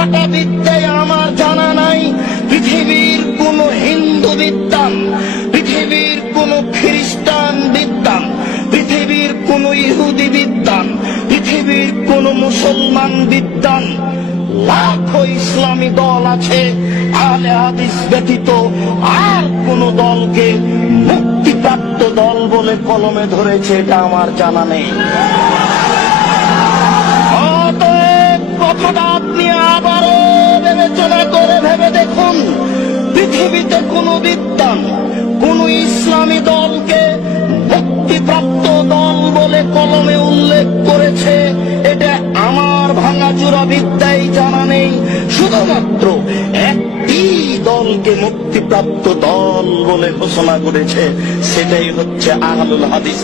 ফাটা বিদ্যায় আমার জানা নাই। পৃথিবীর কোন হিন্দু বিদ্বান, পৃথিবীর কোন খ্রিস্টান বিদ্বান, পৃথিবীর কোন ইহুদি বিদ্বান, পৃথিবীর কোন মুসলমান বিদ্বান, লাখো ইসলামী দল আছে, আহলে হাদিস ব্যতীত আর কোন দলকে মুক্তিপ্রাপ্ত দল বলে কলমে ধরেছে এটা আমার জানা নেই। অতএব কথাটা আপনি আবারও বিবেচনা করে ভেবে দেখুন, পৃথিবীতে কোন বিদ্বান কোন ইসলামী দলকে মুক্তিপ্রাপ্ত দল বলে কলমে উল্লেখ করেছে এটা আমার ভাঙাচোরা বিদ্যায় জানা নেই। শুধুমাত্র একটি দলকে মুক্তিপ্রাপ্ত দল বলে ঘোষণা করেছে, সেটাই হচ্ছে আহলুল হাদিস।